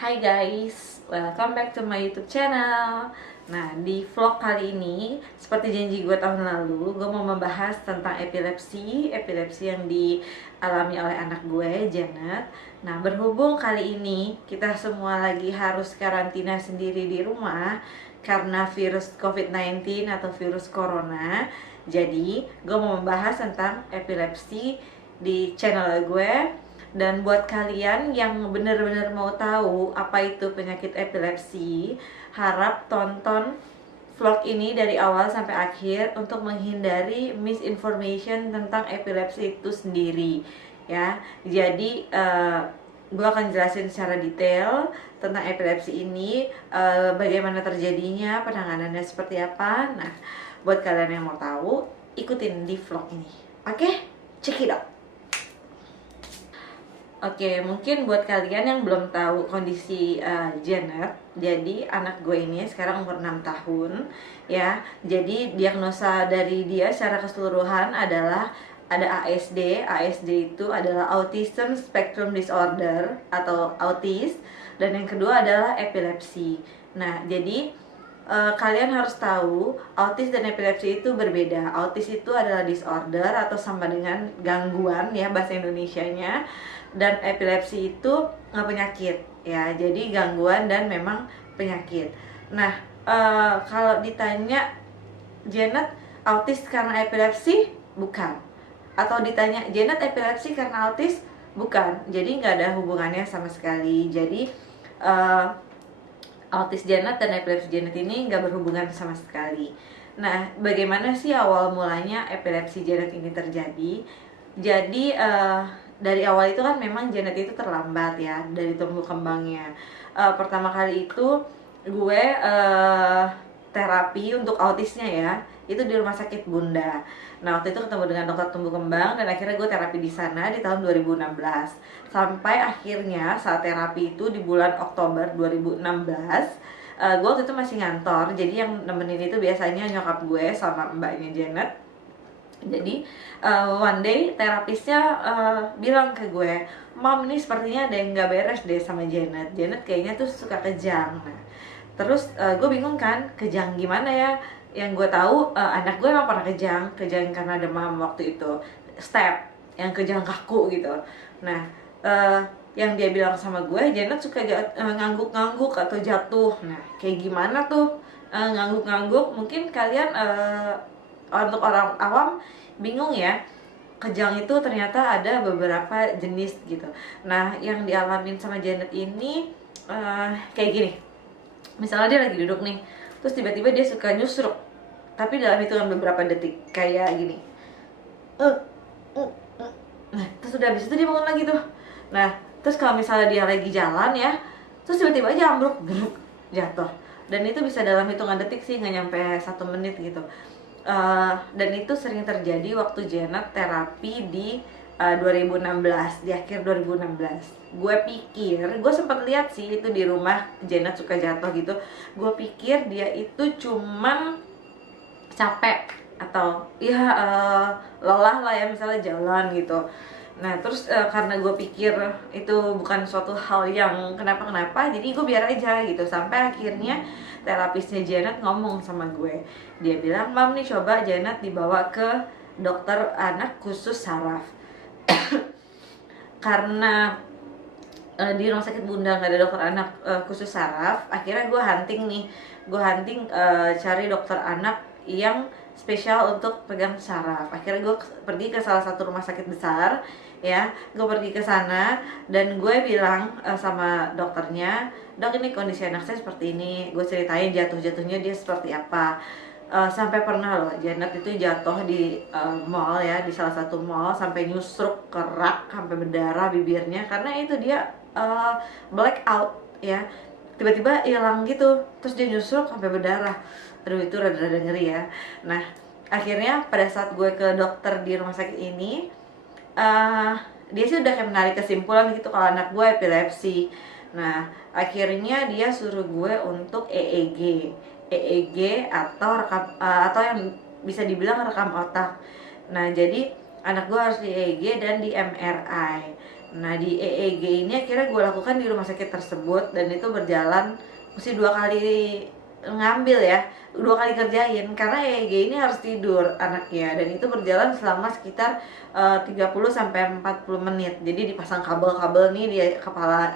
Hai guys, welcome back to my YouTube channel. Nah, di vlog kali ini, seperti janji gue tahun lalu, gue mau membahas tentang epilepsi yang dialami oleh anak gue, Janet. Nah, berhubung kali ini kita semua lagi harus karantina sendiri di rumah karena virus COVID-19 atau virus corona. Jadi, gue mau membahas tentang epilepsi di channel gue. Dan buat kalian yang benar-benar mau tahu apa itu penyakit epilepsi, harap tonton vlog ini dari awal sampai akhir untuk menghindari misinformation tentang epilepsi itu sendiri ya. Jadi gue akan jelasin secara detail tentang epilepsi ini, bagaimana terjadinya, penanganannya seperti apa. Nah, buat kalian yang mau tahu, ikutin di vlog ini. Oke, check it out. Oke, mungkin buat kalian yang belum tahu kondisi Janet, jadi anak gue ini sekarang umur 6 tahun ya. Jadi diagnosa dari dia secara keseluruhan adalah ada ASD. ASD itu adalah Autism Spectrum Disorder atau autis, dan yang kedua adalah epilepsi. Nah, jadi kalian harus tahu autis dan epilepsi itu berbeda. Autis itu adalah disorder atau sama dengan gangguan ya bahasa Indonesianya, dan epilepsi itu penyakit ya, jadi gangguan dan memang penyakit. Nah, kalau ditanya Janet autis karena epilepsi, bukan. Atau ditanya Janet epilepsi karena autis, bukan. Jadi nggak ada hubungannya sama sekali. Jadi autis Janet dan epilepsi Janet ini nggak berhubungan sama sekali. Nah, bagaimana sih awal mulanya epilepsi Janet ini terjadi? Jadi dari awal itu kan memang Janet itu terlambat ya dari tumbuh kembangnya. Pertama kali itu gue terapi untuk autisnya ya, itu di rumah sakit Bunda. Nah, waktu itu ketemu dengan dokter tumbuh kembang dan akhirnya gue terapi di sana di tahun 2016. Sampai akhirnya saat terapi itu di bulan Oktober 2016, gue waktu itu masih ngantor. Jadi yang nemenin itu biasanya nyokap gue sama mbaknya Janet. Jadi one day terapisnya bilang ke gue, "Mom, ini sepertinya ada yang gak beres deh sama Janet. Janet kayaknya tuh suka kejang." Nah, terus gue bingung kan, kejang gimana ya? Yang gue tahu anak gue emang pernah kejang karena demam waktu itu, step, yang kejang kaku gitu. Nah, yang dia bilang sama gue, Janet suka ngangguk-ngangguk atau jatuh. Nah, kayak gimana tuh ngangguk-ngangguk? Mungkin kalian untuk orang awam bingung ya, kejang itu ternyata ada beberapa jenis gitu. Nah, yang dialamin sama Janet ini kayak gini. Misalnya dia lagi duduk nih, terus tiba-tiba dia suka nyusruk, tapi dalam hitungan beberapa detik, kayak gini. Nah, terus udah habis itu dia bangun lagi tuh. Nah, terus kalau misalnya dia lagi jalan ya, terus tiba-tiba aja ambruk, bruk, jatuh. Dan itu bisa dalam hitungan detik sih, nggak nyampe 1 menit gitu. Dan itu sering terjadi waktu Janet terapi di 2016, di akhir 2016. Gue sempat lihat sih itu di rumah Janet suka jatuh gitu. Gue pikir dia itu cuman capek atau ya lelah lah ya, misalnya jalan gitu. Nah, terus karena gue pikir itu bukan suatu hal yang kenapa-kenapa, jadi gue biar aja gitu. Sampai akhirnya terapisnya Janet ngomong sama gue. Dia bilang, "Mam, nih coba Janet dibawa ke dokter anak khusus saraf." Karena di rumah sakit Bunda nggak ada dokter anak khusus saraf, akhirnya gue hunting cari dokter anak yang spesial untuk pegang saraf. Akhirnya gue pergi ke salah satu rumah sakit besar ya. Gue pergi ke sana dan gue bilang sama dokternya, "Dok, ini kondisi anak saya seperti ini." Gue ceritain jatuh-jatuhnya dia seperti apa. Sampai pernah loh Janet itu jatuh di mall ya, di salah satu mall, sampai nyusruk kerak sampai berdarah bibirnya karena itu dia black out ya, tiba-tiba hilang gitu, terus dia nyusruk sampai berdarah. Aduh, itu rada-rada ngeri ya. Nah, akhirnya pada saat gue ke dokter di rumah sakit ini, dia sih udah kayak menarik kesimpulan gitu kalau anak gue epilepsi. Nah, akhirnya dia suruh gue untuk EEG atau atau yang bisa dibilang rekam otak. Nah, jadi anak gue harus di EEG dan di MRI. Nah di EEG ini akhirnya gue lakukan di rumah sakit tersebut, dan itu berjalan mesti 2 kali ngambil ya, 2 kali kerjain, karena EEG ini harus tidur anaknya, dan itu berjalan selama sekitar 30-40 menit. Jadi dipasang kabel-kabel nih di kepala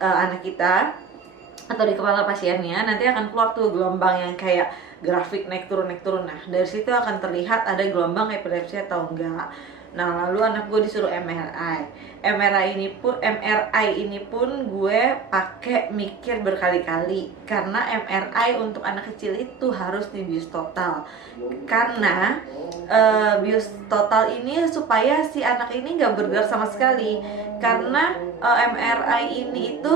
anak kita atau di kepala pasiennya, nanti akan keluar tuh gelombang yang kayak grafik naik turun naik turun. Nah dari situ akan terlihat ada gelombang epilepsi atau enggak. Nah lalu anak gue disuruh MRI ini pun gue pakai mikir berkali-kali, karena MRI untuk anak kecil itu harus dibius total, karena bius total ini supaya si anak ini nggak bergerak sama sekali, karena MRI ini itu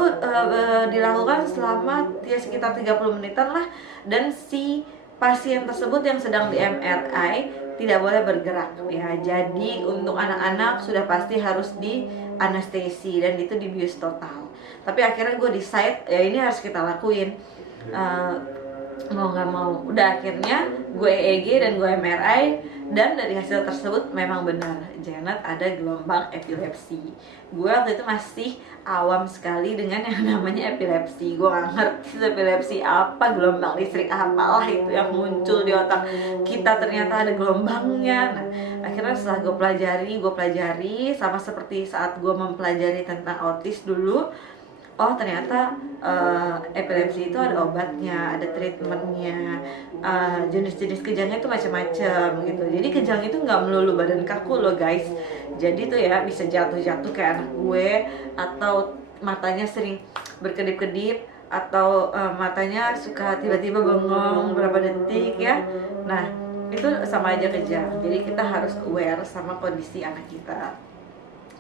dilakukan selama ya sekitar 30 menitan lah, dan si pasien tersebut yang sedang di MRI tidak boleh bergerak ya. Jadi untuk anak-anak sudah pasti harus di anestesi, dan itu dibius total. Tapi akhirnya gue decide ya ini harus kita lakuin, mau nggak mau. Udah akhirnya gue EEG dan gue MRI, dan dari hasil tersebut memang benar Janet ada gelombang epilepsi. Gue waktu itu masih awam sekali dengan yang namanya epilepsi. Gue gak ngerti epilepsi apa, gelombang listrik apalah itu yang muncul di otak kita, ternyata ada gelombangnya. Nah akhirnya setelah gue pelajari sama seperti saat gue mempelajari tentang autis dulu, oh ternyata epilepsi itu ada obatnya, ada treatmentnya, jenis-jenis kejangnya itu macam-macam gitu. Jadi kejang itu nggak melulu badan kaku loh guys. Jadi tuh ya bisa jatuh-jatuh kayak anak gue, atau matanya sering berkedip-kedip, atau matanya suka tiba-tiba bengong berapa detik ya. Nah itu sama aja kejang. Jadi kita harus aware sama kondisi anak kita.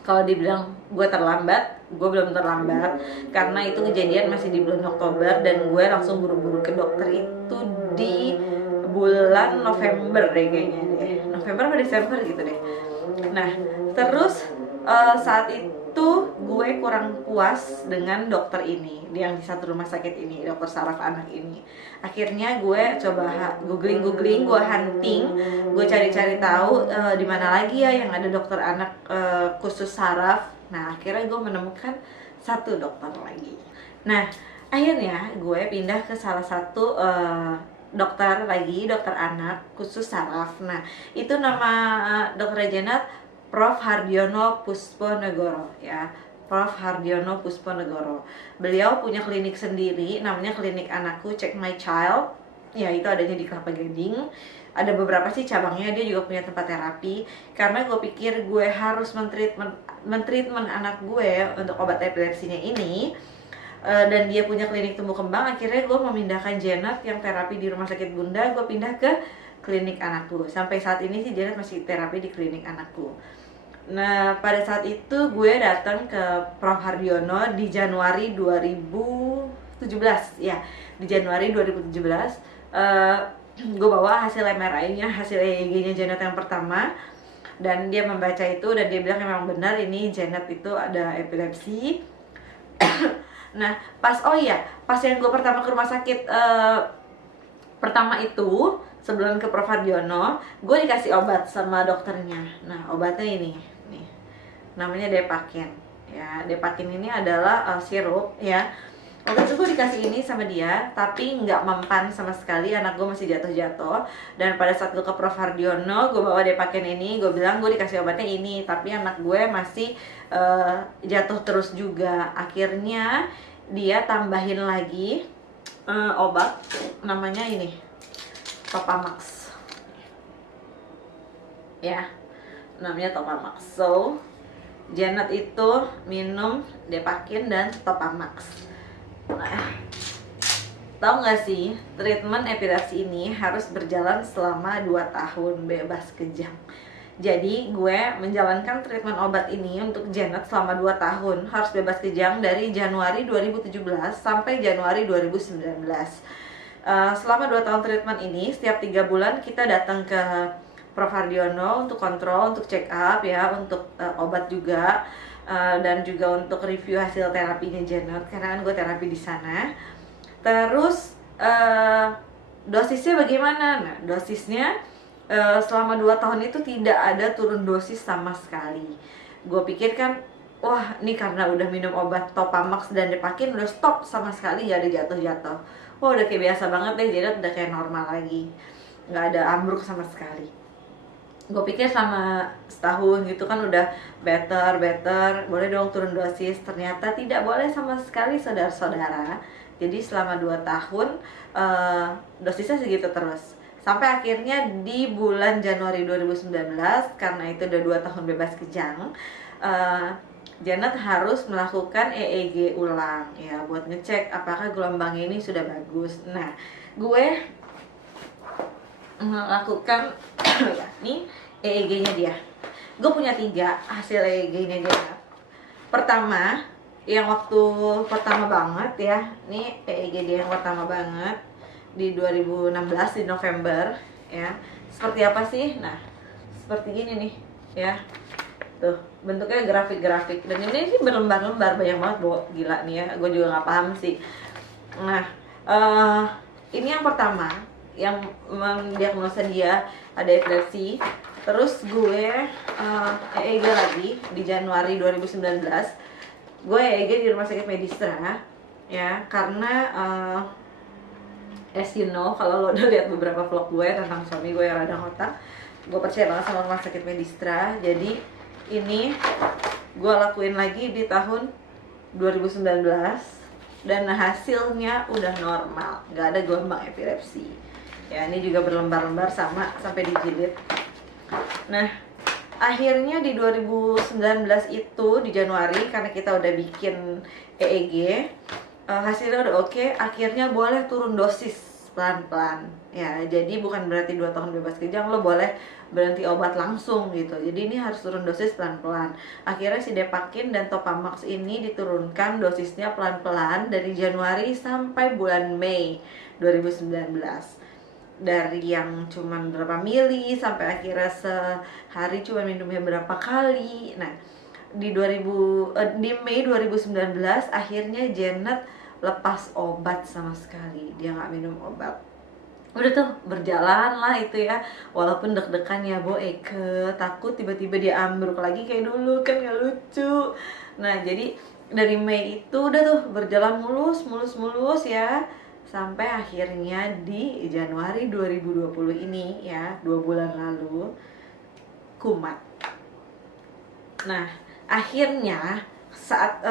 Kalau dibilang gue terlambat, gue belum terlambat, karena itu kejadian masih di bulan Oktober, dan gue langsung buru-buru ke dokter itu di bulan November deh kayaknya deh, November atau Desember gitu deh. Nah terus saat itu gue kurang puas dengan dokter ini, yang di satu rumah sakit ini, dokter saraf anak ini. Akhirnya gue coba googling, gue hunting, gue cari-cari tahu di mana lagi ya yang ada dokter anak khusus saraf. Nah akhirnya gue menemukan satu dokter lagi. Nah akhirnya gue pindah ke salah satu dokter anak khusus saraf. Nah itu nama dokter Janet Prof. Hardiono Pusponegoro ya, Prof. Hardiono Pusponegoro. Beliau punya klinik sendiri, namanya Klinik Anakku Check My Child. Ya itu adanya di Kelapa Gading. Ada beberapa sih cabangnya, dia juga punya tempat terapi. Karena gue pikir gue harus mentreatment anak gue untuk obat epilepsinya ini, dan dia punya klinik tumbuh kembang. Akhirnya gue memindahkan Janet yang terapi di rumah sakit Bunda, gue pindah ke Klinik Anakku. Sampai saat ini sih Janet masih terapi di Klinik Anakku. Nah pada saat itu gue datang ke Prof. Hardiono di Januari 2017 ya, di Januari 2017 gue bawa hasil MRI-nya, hasil EEG-nya Janet yang pertama, dan dia membaca itu dan dia bilang memang benar ini Janet itu ada epilepsi. Nah pas yang gue pertama ke rumah sakit pertama itu, sebelum ke Prof. Hardiono, gue dikasih obat sama dokternya. Nah obatnya ini nih, namanya Depakin ya. Depakin ini adalah sirup ya. Waktu itu gue dikasih ini sama dia, tapi nggak mempan sama sekali, anak gue masih jatuh-jatuh. Dan pada saat gue ke Prof. Hardiono, gue bawa Depakin ini, gue bilang gue dikasih obatnya ini, tapi anak gue masih jatuh terus juga. Akhirnya dia tambahin lagi obat, namanya ini Topamax ya, namanya Topamax. So Janet itu minum Depakin dan Topamax. Nah, tahu nggak sih, treatment epilepsi ini harus berjalan selama 2 tahun bebas kejang. Jadi gue menjalankan treatment obat ini untuk Janet selama 2 tahun, harus bebas kejang dari Januari 2017 sampai Januari 2019. Selama 2 tahun treatment ini, setiap 3 bulan kita datang ke Prof. Hardiono untuk kontrol, untuk check up ya, untuk obat juga, dan juga untuk review hasil terapinya Janet, karena kan gue terapi di sana. Terus dosisnya bagaimana? Nah dosisnya selama 2 tahun itu tidak ada turun dosis sama sekali. Gue pikir kan wah ini karena udah minum obat Topamax dan Depakin udah stop sama sekali, gak ada jatuh-jatuh. Wah udah kayak biasa banget deh, jadi udah kayak normal lagi, nggak ada ambruk sama sekali. Gue pikir sama setahun gitu kan udah better, boleh dong turun dosis. Ternyata tidak boleh sama sekali saudara-saudara. Jadi selama 2 tahun dosisnya segitu terus. Sampai akhirnya di bulan Januari 2019, karena itu udah 2 tahun bebas kejang, Janet harus melakukan EEG ulang ya buat ngecek apakah gelombangnya ini sudah bagus. Nah, gue melakukan nih EEG-nya dia. Gue punya 3 hasil EEG-nya dia. Pertama, yang waktu pertama banget ya, nih EEG dia yang pertama banget di 2016 di November ya. Seperti apa sih? Nah, seperti gini nih ya. Tuh, bentuknya grafik-grafik. Dan ini sih berlembar-lembar, banyak banget, gila nih ya. Gue juga nggak paham sih. Nah, ini yang pertama, yang mendiagnosa dia ada epilepsi. Terus gue EEG lagi di Januari 2019. Gue EEG di Rumah Sakit Medistra ya, karena as you know, kalau lo udah lihat beberapa vlog gue tentang suami gue yang radang otak, gue percaya banget sama Rumah Sakit Medistra. Jadi ini gue lakuin lagi di tahun 2019 dan hasilnya udah normal, nggak ada gelombang epilepsi ya. Ini juga berlembar-lembar sama sampai di jilid. Nah, akhirnya di 2019 itu di Januari, karena kita udah bikin EEG, hasilnya udah oke, akhirnya boleh turun dosis pelan-pelan ya. Jadi bukan berarti 2 tahun bebas kejang lo boleh berhenti obat langsung gitu. Jadi ini harus turun dosis pelan-pelan. Akhirnya si Depakin dan Topamax ini diturunkan dosisnya pelan-pelan dari Januari sampai bulan Mei 2019. Dari yang cuman berapa mili sampai akhirnya sehari cuma minumnya berapa kali. Nah, di Mei 2019 akhirnya Janet lepas obat sama sekali. Dia nggak minum obat. Udah tuh berjalan lah itu ya, walaupun deg-degan ya takut tiba-tiba dia ambruk lagi kayak dulu, kan nggak lucu. Nah jadi dari Mei itu udah tuh berjalan mulus ya, sampai akhirnya di Januari 2020 ini ya, 2 bulan lalu kumat. Nah akhirnya saat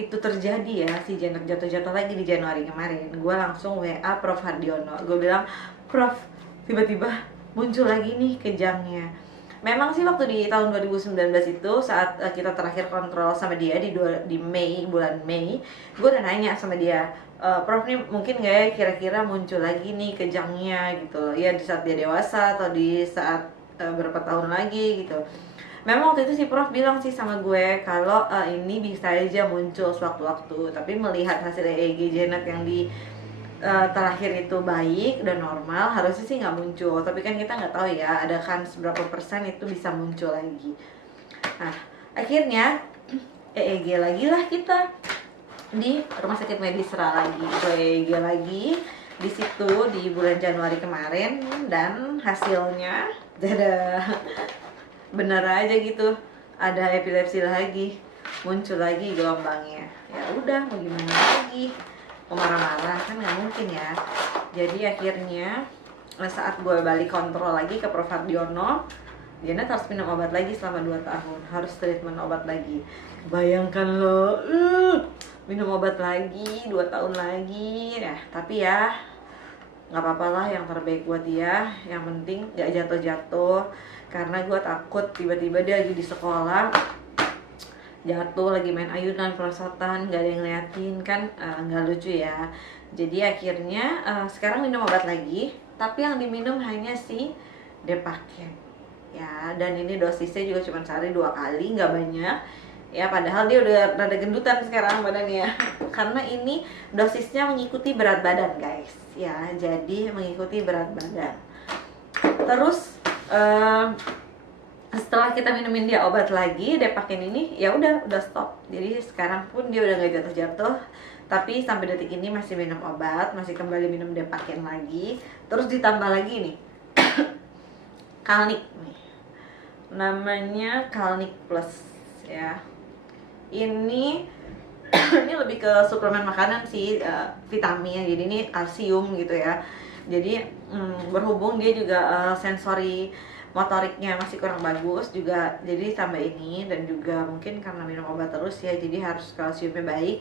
itu terjadi ya, si Janet jatuh-jatuh lagi di Januari kemarin, gue langsung WA Prof Hardiono. Gue bilang, Prof, tiba-tiba muncul lagi nih kejangnya. Memang sih waktu di tahun 2019 itu saat kita terakhir kontrol sama dia di Mei, bulan Mei, gue udah nanya sama dia, Prof nih mungkin gak ya kira-kira muncul lagi nih kejangnya gitu ya, di saat dia dewasa atau di saat berapa tahun lagi gitu. Memang waktu itu si Prof bilang sih sama gue kalau ini bisa aja muncul sewaktu-waktu, tapi melihat hasil EEG Janet yang di terakhir itu baik dan normal, harusnya sih nggak muncul. Tapi kan kita nggak tahu ya, ada kan seberapa persen itu bisa muncul lagi. Nah, akhirnya EEG lagi lah kita di Rumah Sakit Medistra lagi. Gue EEG lagi di situ di bulan Januari kemarin dan hasilnya dadah. Bener aja gitu, ada epilepsi lagi, muncul lagi gelombangnya. Ya udah, mau gimana lagi, mau marah-marah kan nggak mungkin ya. Jadi akhirnya saat gue balik kontrol lagi ke Prof Hardiono, Janet harus minum obat lagi selama 2 tahun, harus treatment obat lagi. Bayangkan lo, minum obat lagi 2 tahun lagi ya. Tapi ya nggak apa-apa lah, yang terbaik buat dia. Yang penting nggak jatuh-jatuh, karena gue takut tiba-tiba dia lagi di sekolah jatuh, lagi main ayunan perosotan, nggak ada yang ngeliatin kan, nggak lucu ya. Jadi akhirnya sekarang minum obat lagi, tapi yang diminum hanya si Depakin ya, dan ini dosisnya juga cuma sehari 2 kali, nggak banyak ya, padahal dia udah rada gendutan sekarang badannya karena ini dosisnya mengikuti berat badan guys ya, jadi mengikuti berat badan. Terus setelah kita minumin dia obat lagi, Depakin ini ya udah stop. Jadi sekarang pun dia udah nggak jatuh-jatuh, tapi sampai detik ini masih minum obat, masih kembali minum Depakin lagi. Terus ditambah lagi nih Kalnik nih, namanya Kalnik Plus ya. Ini ini lebih ke suplemen makanan sih, vitamin. Jadi ini kalsium gitu ya. Jadi berhubung dia juga sensori motoriknya masih kurang bagus juga, jadi tambah ini. Dan juga mungkin karena minum obat terus ya, jadi harus kalsiumnya baik.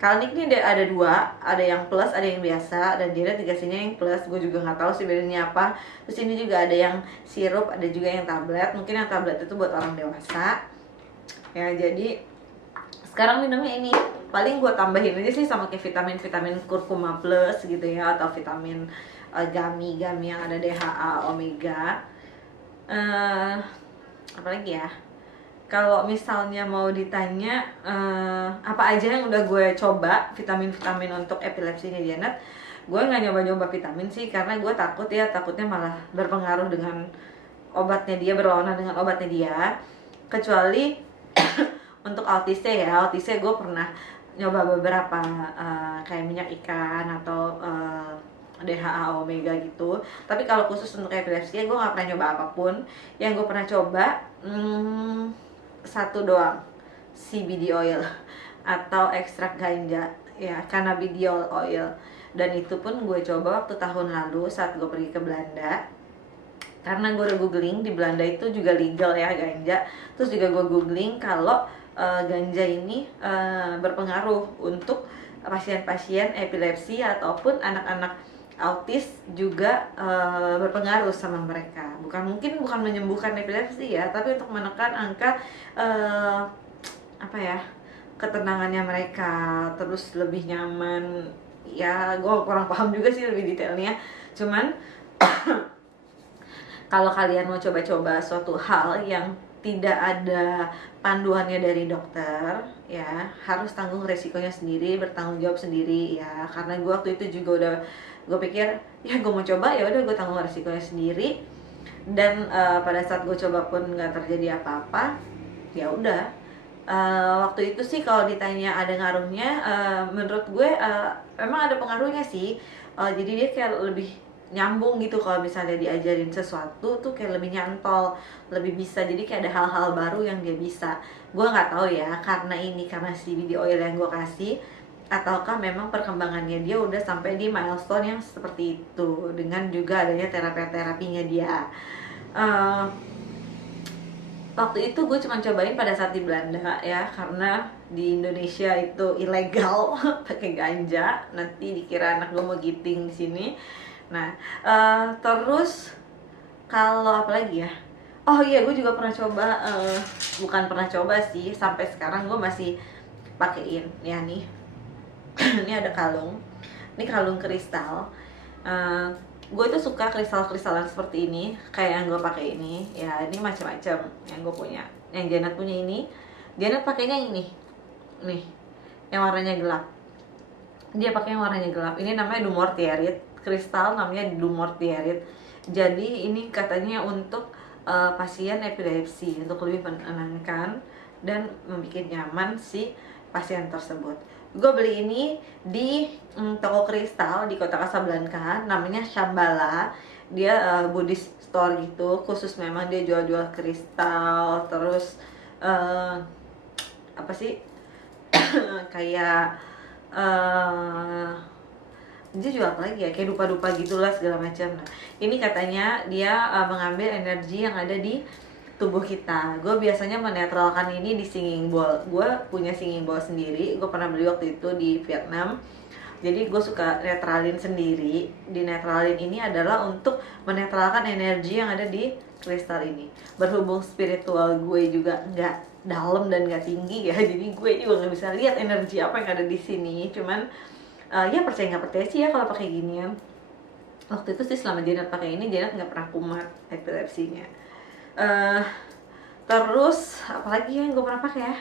Kalnik ini ada dua, ada yang plus, ada yang biasa, dan dia dikasihnya yang plus. Gue juga nggak tahu sih bedanya apa. Terus ini juga ada yang sirup, ada juga yang tablet. Mungkin yang tablet itu buat orang dewasa ya. Jadi sekarang minumnya ini, paling gue tambahin aja sih sama kayak vitamin kurkuma plus gitu ya, atau vitamin gummy yang ada DHA, omega. Apalagi ya, kalau misalnya mau ditanya apa aja yang udah gue coba vitamin untuk epilepsinya Janet, gue nggak nyoba vitamin sih, karena gue takutnya malah berpengaruh dengan obatnya dia, berlawanan dengan obatnya dia. Kecuali untuk autisnya gue pernah nyoba beberapa kayak minyak ikan atau DHA omega gitu. Tapi kalau khusus untuk epilepsi gue nggak pernah nyoba apapun. Yang gue pernah coba satu doang, CBD oil atau ekstrak ganja ya, cannabidiol oil. Dan itu pun gue coba waktu tahun lalu saat gue pergi ke Belanda, karena gue udah googling di Belanda itu juga legal ya ganja. Terus juga gue googling kalau ganja ini berpengaruh untuk pasien-pasien epilepsi ataupun anak-anak autis juga berpengaruh sama mereka. Bukan menyembuhkan epilepsi ya, tapi untuk menekan angka ketenangannya mereka, terus lebih nyaman ya. Gue kurang paham juga sih lebih detailnya. Cuman kalau kalian mau coba-coba suatu hal yang tidak ada panduannya dari dokter ya, harus tanggung resikonya sendiri, bertanggung jawab sendiri ya. Karena gue waktu itu juga udah, gue pikir ya gue mau coba ya udah gue tanggung resikonya sendiri. Dan pada saat gue coba pun nggak terjadi apa-apa, ya udah. Waktu itu sih kalau ditanya ada ngaruhnya, menurut gue memang ada pengaruhnya sih. Jadi dia kayak lebih nyambung gitu, kalau misalnya diajarin sesuatu tuh kayak lebih nyantol, lebih bisa. Jadi kayak ada hal-hal baru yang dia bisa. Gue nggak tahu ya, karena CBD oil yang gue kasih, ataukah memang perkembangannya dia udah sampai di milestone yang seperti itu, dengan juga adanya terapinya dia. Waktu itu gue cuma cobain pada saat di Belanda ya, karena di Indonesia itu ilegal pakai ganja, nanti dikira anak gue mau giting di sini. Nah, terus kalau apa lagi ya? Oh iya, gue juga pernah coba, bukan pernah coba sih, sampai sekarang gue masih pakein ya nih. Ini ada kalung, ini kalung kristal. Gue tuh suka kristal-kristalan seperti ini, kayak yang gue pakai ini ya. Ini macam-macam yang gue punya. Yang Janet punya ini, Janet pakainya ini nih, yang warnanya gelap. Dia pakai yang warnanya gelap. Ini namanya dumortierit, kristal namanya dumortierit. Jadi ini katanya untuk pasien epilepsi, untuk lebih menenangkan dan membuat nyaman si pasien tersebut. Gue beli ini di toko kristal di kota Casablanca, namanya Shambhala. Dia Buddhist store gitu, khusus memang dia jual-jual kristal. Terus apa sih kayak dia jual apa lagi ya, kayak dupa-dupa gitulah segala macam. Nah, ini katanya dia mengambil energi yang ada di tubuh kita. Gue biasanya menetralkan ini di singing bowl. Gue punya singing bowl sendiri, gue pernah beli waktu itu di Vietnam. Jadi gue suka netralin sendiri. Di netralin ini adalah untuk menetralkan energi yang ada di kristal ini. Berhubung spiritual gue juga nggak dalam dan nggak tinggi ya, jadi gue juga nggak bisa lihat energi apa yang ada di sini. Cuman ya percaya nggak percaya sih ya kalau pakai ginian. Waktu itu sih selama Janet pakai ini, Janet nggak pernah kumat epilepsinya. Terus apalagi yang gue pernah pakai ya?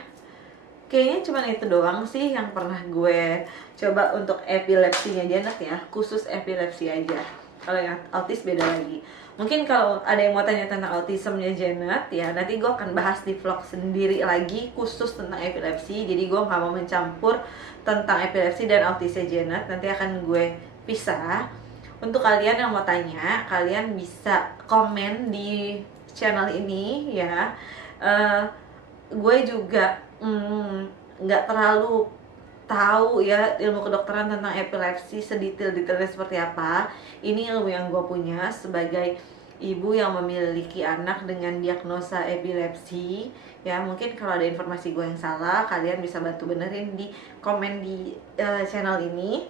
Kayaknya cuma itu doang sih yang pernah gue coba untuk epilepsinya Janet ya, khusus epilepsi aja. Kalau yang autis beda lagi. Mungkin kalau ada yang mau tanya tentang autismnya Janet ya, nanti gue akan bahas di vlog sendiri lagi khusus tentang epilepsi. Jadi gue nggak mau mencampur tentang epilepsi dan autisnya Janet, nanti akan gue pisah. Untuk kalian yang mau tanya, kalian bisa komen di channel ini ya. Gue juga nggak terlalu tahu ya ilmu kedokteran tentang epilepsi sedetail-detailnya seperti apa. Ini ilmu yang gue punya sebagai ibu yang memiliki anak dengan diagnosa epilepsi. Ya mungkin kalau ada informasi gue yang salah, kalian bisa bantu benerin di komen di channel ini,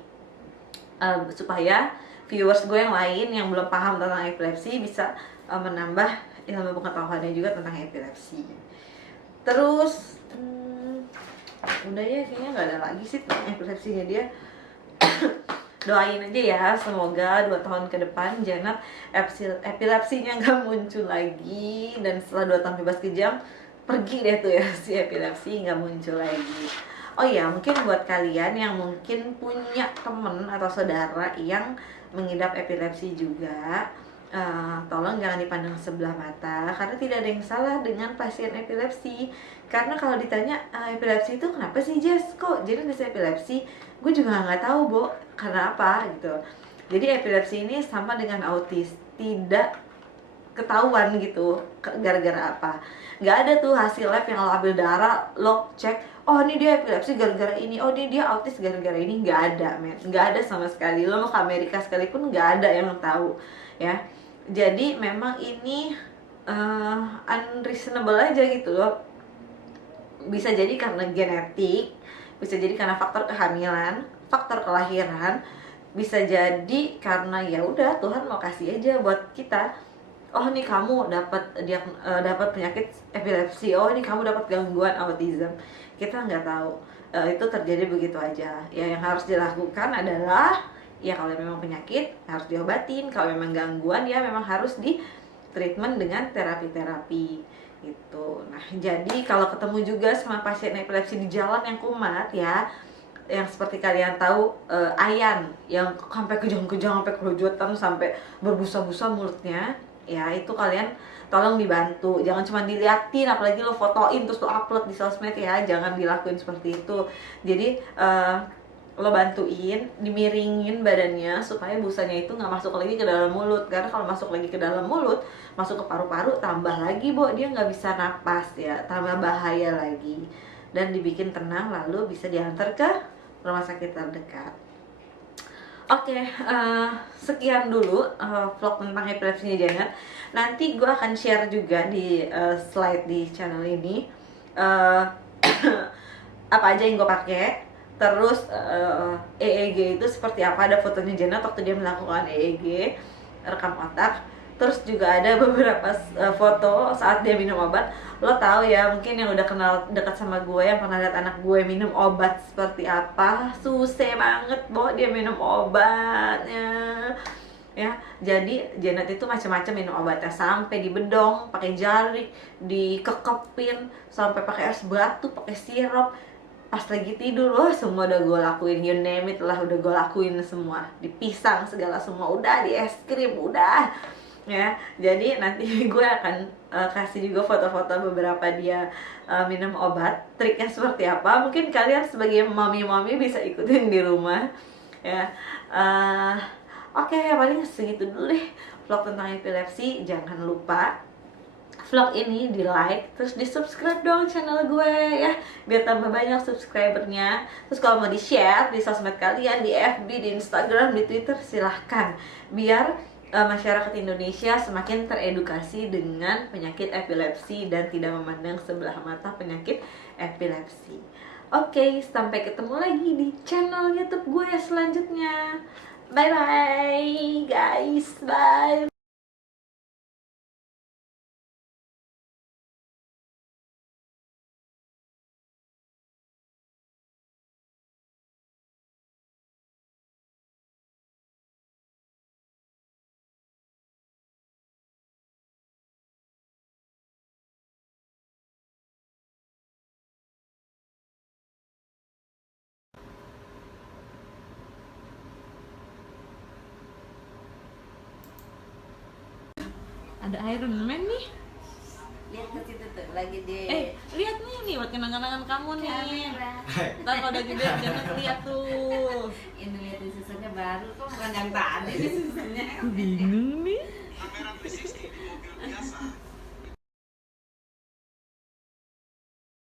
supaya viewers gue yang lain yang belum paham tentang epilepsi bisa menambah ilmu pengetahuannya juga tentang epilepsi. Terus udah ya, kayaknya nggak ada lagi sih tentang epilepsinya dia. Doain aja ya, semoga 2 tahun ke depan Janet epilepsinya nggak muncul lagi, dan setelah 2 tahun bebas kejam pergi deh tuh ya si epilepsi, nggak muncul lagi. Oh ya, mungkin buat kalian yang mungkin punya temen atau saudara yang mengidap epilepsi juga, tolong jangan dipandang sebelah mata, karena tidak ada yang salah dengan pasien epilepsi. Karena kalau ditanya epilepsi itu kenapa sih Jess, kok jadi bisa epilepsi, gue juga nggak tahu Bo, karena apa gitu. Jadi epilepsi ini sama dengan autis, tidak ketahuan gitu gara-gara apa. Nggak ada tuh hasil lab yang lo ambil darah, lo cek, oh ini dia epilepsi gara-gara ini, oh ini dia autis gara-gara ini. Nggak ada men, nggak ada sama sekali. Lo mau ke Amerika sekalipun nggak ada yang tahu ya. Jadi memang ini unreasonable aja gitu loh. Bisa jadi karena genetik, bisa jadi karena faktor kehamilan, faktor kelahiran, bisa jadi karena ya udah Tuhan mau kasih aja buat kita. Oh nih kamu dapat penyakit epilepsi, oh ini kamu dapat gangguan autism. Kita nggak tahu. Itu terjadi begitu aja. Ya yang harus dilakukan adalah ya kalau memang penyakit harus diobatin, kalau memang gangguan ya memang harus di treatment dengan terapi-terapi gitu. Nah, jadi kalau ketemu juga sama pasien epilepsi di jalan yang kumat ya, yang seperti kalian tahu Ayan yang sampai kejang-kejang, sampai kerujutan, sampai berbusa-busa mulutnya, ya itu kalian tolong dibantu, jangan cuma diliatin, apalagi lo fotoin terus lo upload di sosmed ya, jangan dilakuin seperti itu. Jadi lo bantuin, dimiringin badannya supaya busanya itu nggak masuk lagi ke dalam mulut, karena kalau masuk lagi ke dalam mulut, masuk ke paru-paru, tambah lagi Bo, dia nggak bisa napas ya, tambah bahaya lagi. Dan dibikin tenang, lalu bisa diantar ke rumah sakit terdekat. Oke, sekian dulu vlog tentang epilepsinya Janet. Nanti gue akan share juga di slide di channel ini apa aja yang gue pakai. Terus EEG itu seperti apa, ada fotonya Janet waktu dia melakukan EEG rekam otak. Terus juga ada beberapa foto saat dia minum obat. Lo tahu ya, mungkin yang udah kenal dekat sama gue, yang pernah lihat anak gue minum obat seperti apa, susah banget Bo dia minum obatnya ya. Jadi Janet itu macam-macam minum obatnya, sampai dibedong pakai jari, dikekepin, sampai pakai es batu, pakai sirup, pas lagi tidur, loh semua udah gue lakuin, you name it lah udah gue lakuin semua, dipisang segala semua udah, di es krim udah ya. Jadi nanti gue akan kasih juga foto-foto beberapa dia minum obat, triknya seperti apa, mungkin kalian sebagai mami-mami bisa ikutin di rumah ya. Oke, paling segitu dulu deh vlog tentang epilepsi. Jangan lupa vlog ini di like, terus di subscribe dong channel gue ya, biar tambah banyak subscribernya. Terus kalau mau di share di sosmed kalian, di FB, di Instagram, di Twitter, silahkan, biar masyarakat Indonesia semakin teredukasi dengan penyakit epilepsi dan tidak memandang sebelah mata penyakit epilepsi. Oke, sampai ketemu lagi di channel YouTube gue selanjutnya. Bye bye guys, bye. Ada Iron Man nih. Lihat ke situ tuh lagi di Lihat nih buat kenang-kenangan kamu nih. kamera. Ntar kalau udah gede jangan lihat tuh. Ini lihat susunya baru kok bukan yang tadi susunya. Bingung nih.